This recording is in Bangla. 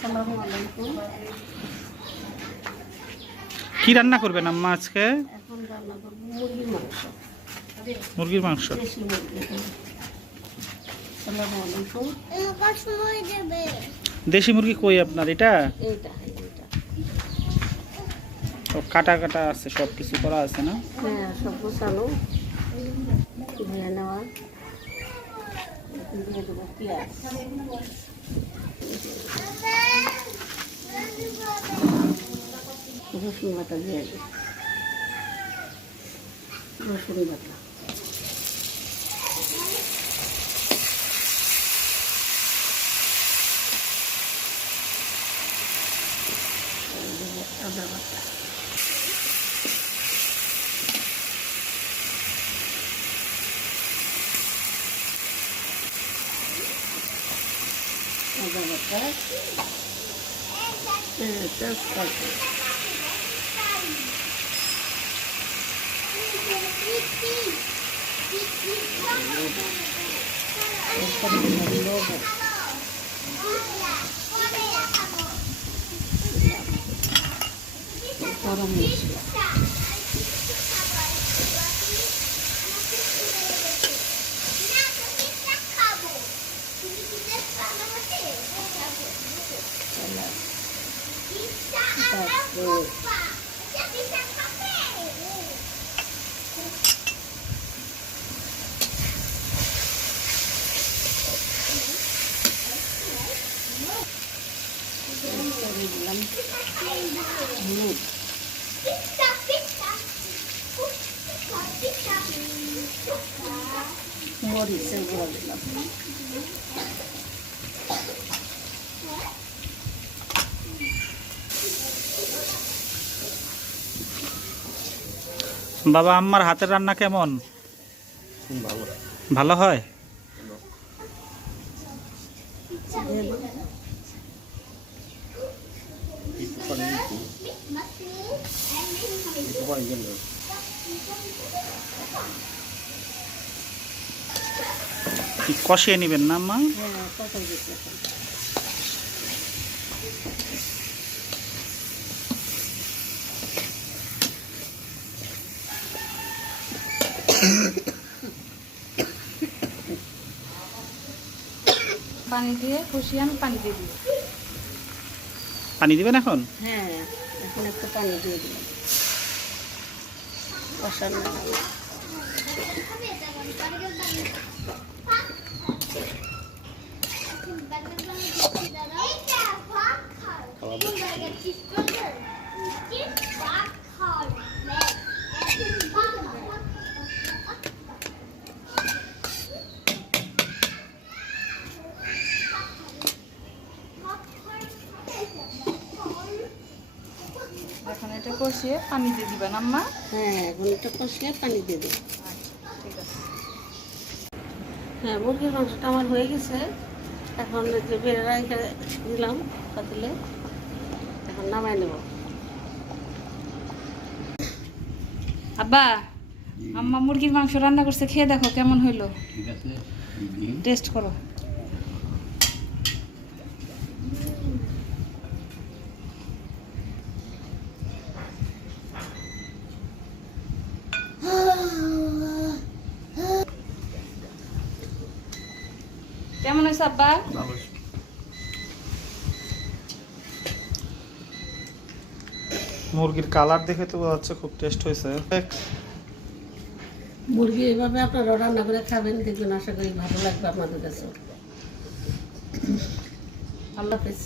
আসসালামু আলাইকুম। কি রান্না করবেন আম্মা আজকে? এখন রান্না করব মুরগির মাংস। মুরগির মাংস। দেশি মুরগি। আসসালামু আলাইকুম। দেশি মুরগি কই আপনার? এটা? কাটা কাটা আছে সব কিছু করা আছে না? হ্যাঁ সব গোছানো। ধুয়ে নেওয়া। দিয়ে দেবো পেঁয়াজ। রসুন বাটা দিয়ে দিই রসুন বাটা এই দেবো আদা বাটা আদা বাটা হ্যাঁ তেজপাতা গরম মশলা তারপর দিলাম হলুদ মরিচের গুঁড়ো দিলাম। বাবা আম্মার হাতের রান্না কেমন? ভালো। হয়? দিয়ে দিলাম কি কষিয়ে নেবেন না এখন পানি দিয়ে কষিয়ে আমি পানি দিয়ে দিই পানি দিবেন এখন? হ্যাঁ এখন একটু পানি দিয়ে দিবেন এটা কষিয়ে পানি দিয়ে দিবেন আম্মা? হ্যাঁ এখন একটু কষিয়ে পানি দিয়ে ঠিক আছে হ্যাঁ মুরগির মাংসটা আমার হয়ে গেছে। এখন যে বেড়ে রেখে দিলাম পাতিলে। এখন নামাই নেব। আব্বা আম্মা মুরগির মাংস রান্না করছে খেয়ে দেখো কেমন হইল। টেস্ট করো। কেমন হয়েছে আব্বা? মুরগির কালার দেখে তো বোঝা যাচ্ছে খুব টেস্ট হয়েছে। মুরগি এভাবে আপনারা রান্না করে খাবেন দেখবেন আশা করি ভালো লাগবে আপনাদের কাছে আল্লাহ হাফিজ।